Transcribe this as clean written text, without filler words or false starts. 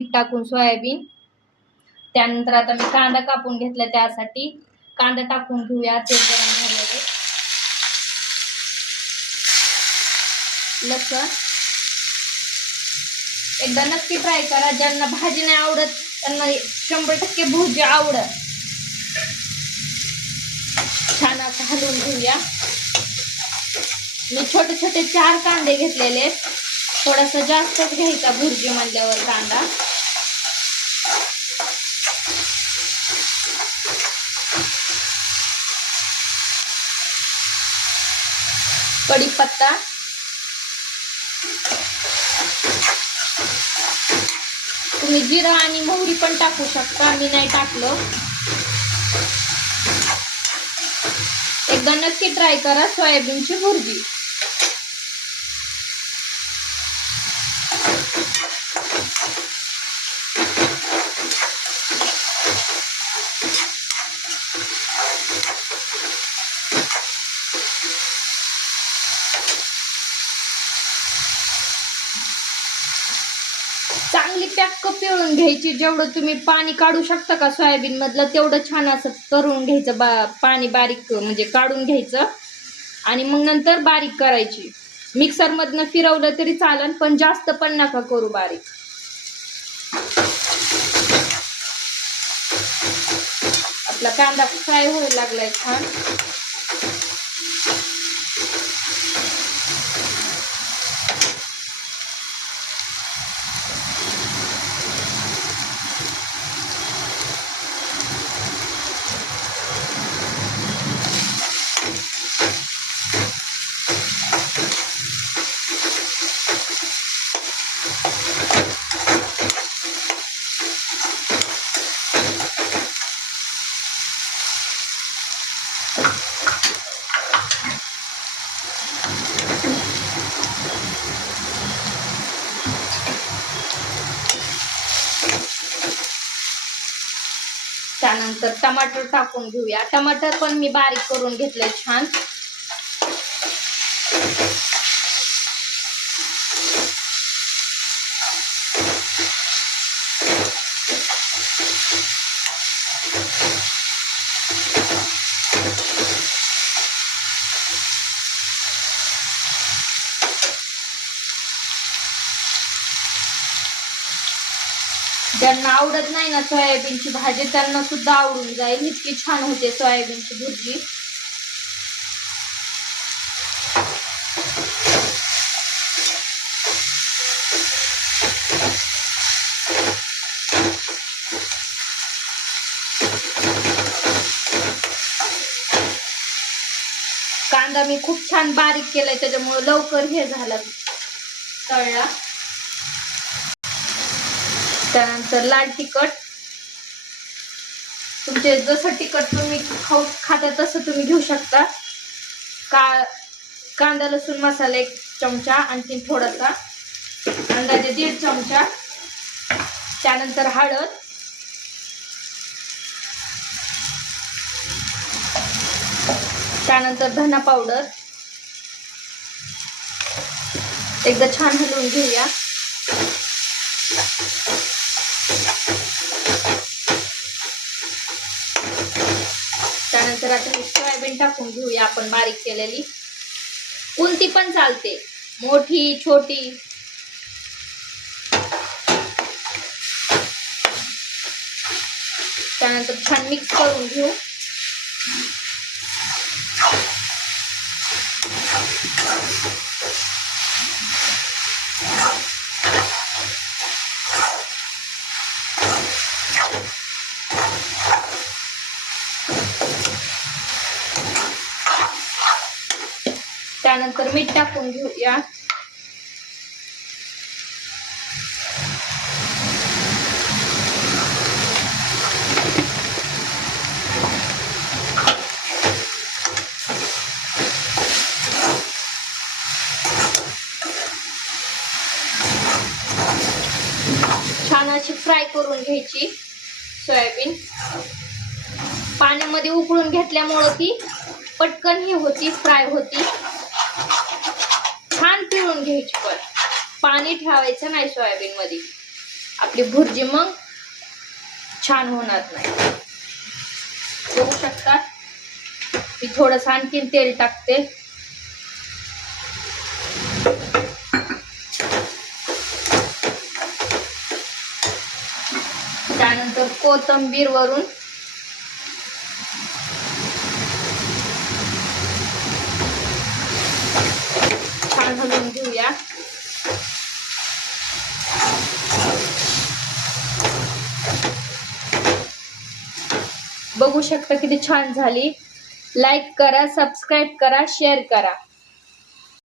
टाकून सोयाबीन. त्यानंतर आता मी कांदा कापून घेतला, त्यासाठी कांदा टाकून घेऊया. तेल गरम झालेले, लसूण. एकदा नक्की ट्राय करा. ज्यांना भाजी नाही आवडत त्यांना 100% भुर्जी आवडत. छान असं हलवून घेऊया. मी छोटे छोटे 4 कांदे घेतलेले. थोडासा जास्तच घ्यायचा भुर्जी म्हणल्यावर कांदा. कढीपत्ता, तुम्ही जिरा आणि मोहरी पण टाकू शकता, मी नाही टाकलं. एकदा नक्की ट्राय करा सोयाबीनची भुर्जी. चांगली पॅक पिळून घ्यायची. जेवढं तुम्ही पाणी काढू शकता का सोयाबीन मधलं तेवढं छान असं करून घ्यायचं. पाणी बारीक म्हणजे काढून घ्यायचं आणि मग नंतर बारीक करायची. मिक्सर मधनं फिरवलं तरी चालेल, पण जास्त पण नका करू बारीक. आपला कांदा फ्राय व्हायला लागलाय छान. त्यानंतर टमाटर टाकून घेऊया. टमाटर पण मी बारीक करून घेतलंय छान. ज्यांना आवडत नाही ना सोयाबीनची भाजी त्यांना सुद्धा आवडून जाईल. इतकी छान होते सोयाबीनची भुर्जी. कांदा मी खूप छान बारीक केलाय त्याच्यामुळे लवकर हे झालं तळला. त्यानंतर लाल तिखट. तुमचे जसं तिखट तुम्ही खाता तसं तुम्ही घेऊ शकता. कांदा लसूण मसाला 1 चमचा, आणखी थोडासा अंदाजे 1.5 चमचा. त्यानंतर हळद, त्यानंतर धना पावडर. एकदा छान हलवून घेऊया. त्यानंतर आता सोयाबीन टाकून घेऊया आपण बारीक केलेली. कोणती पण चालते, मोठी छोटी. त्यानंतर छान मिक्स करून घेऊ. त्यानंतर मीठ टाकून घेऊया. छान अशी फ्राय करून घ्यायची सोयाबीन. पाण्यामध्ये उकळून घेतल्यामुळे ती पटकन ही होती, फ्राय होती. छान पिळून घ्यायची, पण पाणी ठेवायचं नाही सोयाबीन मध्ये. आपली भुर्जी मग छान होणार नाही. बघू शकता मी थोडंसं आणखीन तेल टाकते. त्यानंतर कोथिंबीर वरून छान हलवून घेऊया. बघू शकता किती छान झाली. लाईक करा, सबस्क्राईब करा, शेअर करा.